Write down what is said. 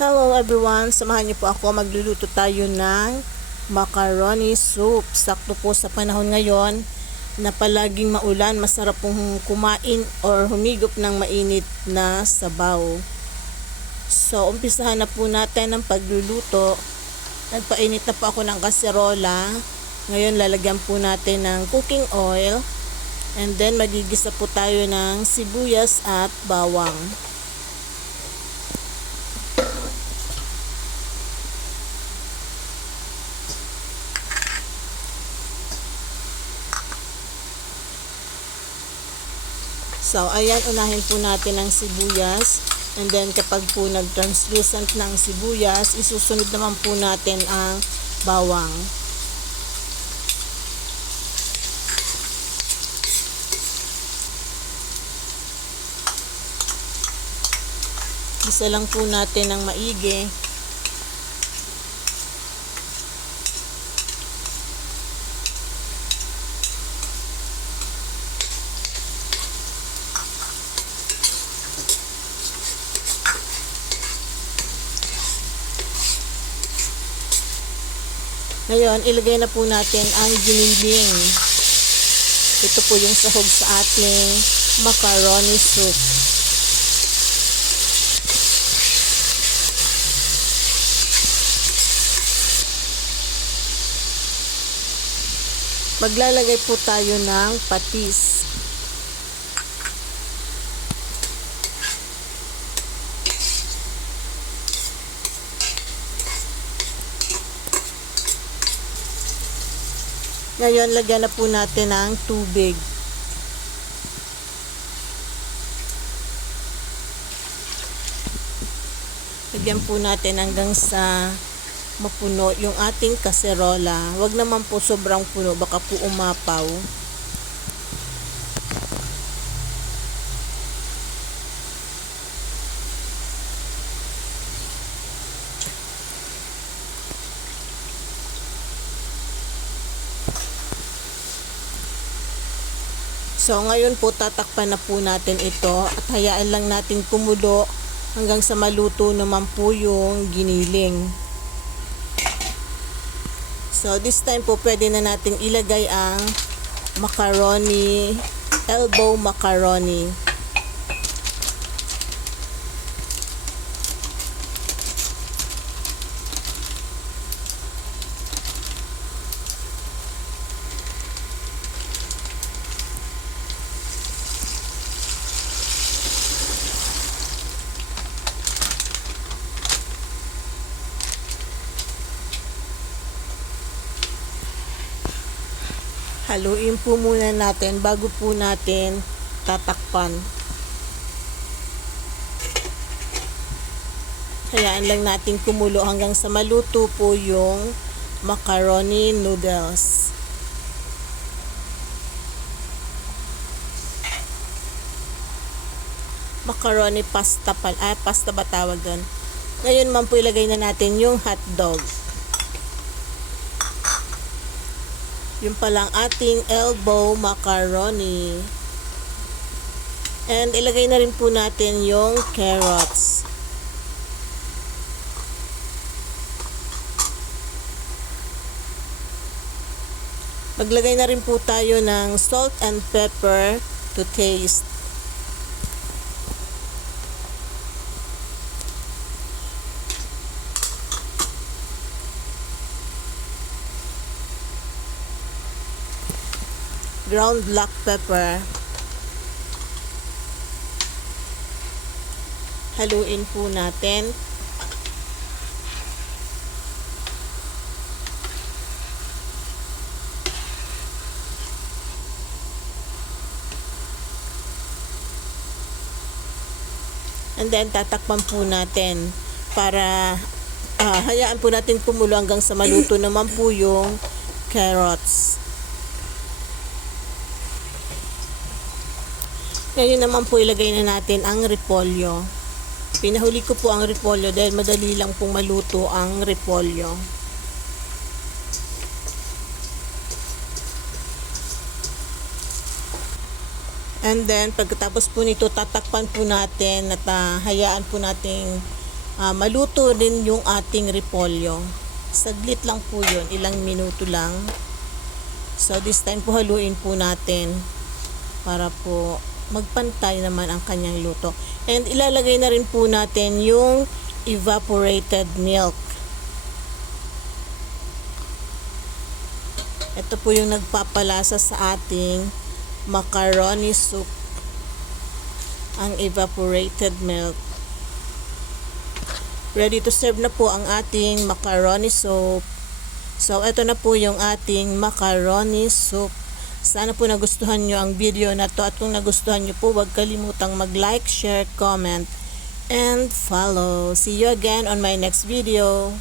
Hello everyone, samahan niyo po ako. Magluluto tayo ng macaroni soup. Sakto po sa panahon ngayon na palaging maulan, masarap pong kumain or humigop ng mainit na sabaw. So, umpisahan na po natin ang pagluluto. Nagpainit na po ako ng kaserola. Ngayon, lalagyan po natin ng cooking oil. And then, magigisa po tayo ng sibuyas at bawang. So, ayan, unahin po natin ang sibuyas. And then, kapag po nag-translucent ng sibuyas, isusunod naman po natin ang bawang. Isa lang po natin ng maigi. Ngayon, ilagay na po natin ang giniling. Ito po yung sahog sa ating macaroni soup. Maglalagay po tayo ng patis. Ngayon, lagyan na po natin ng tubig. Lagyan po natin hanggang sa mapuno yung ating kaserola. Huwag naman po sobrang puno, baka po umapaw. So ngayon po tatakpan na po natin ito at hayaan lang natin kumulo hanggang sa maluto naman po yung giniling. So this time po pwede na nating ilagay ang macaroni, elbow macaroni. Haluin po muna natin bago po natin tatakpan. Hayaan lang natin kumulo hanggang sa maluto po yung macaroni noodles. Macaroni pasta pal ah, pasta ba tawag doon? Ngayon man po ilagay na natin yung hotdog. Yung palang ating elbow macaroni. And ilagay na rin po natin yung carrots. Maglagay na rin po tayo ng salt and pepper to taste. Ground black pepper. Haluin po natin. And then tatakpan po natin para ah, hayaan po natin kumulo hanggang sa maluto naman po yung carrots. Ngayon naman po ilagay na natin ang repolyo. Pinahuli ko po ang repolyo dahil madali lang pong maluto ang repolyo. And then, pagkatapos po nito, tatakpan po natin at ah, hayaan po natin ah, maluto din yung ating repolyo. Saglit lang po yun, ilang minuto lang. So this time po haluin po natin para po magpantay naman ang kanyang luto. And ilalagay na rin po natin yung evaporated milk. Ito po yung nagpapalasa sa ating macaroni soup. Ang evaporated milk. Ready to serve na po ang ating macaroni soup. So, ito na po yung ating macaroni soup. Sana po nagustuhan nyo ang video na to at kung nagustuhan nyo po, huwag kalimutang mag-like, share, comment, and follow. See you again on my next video.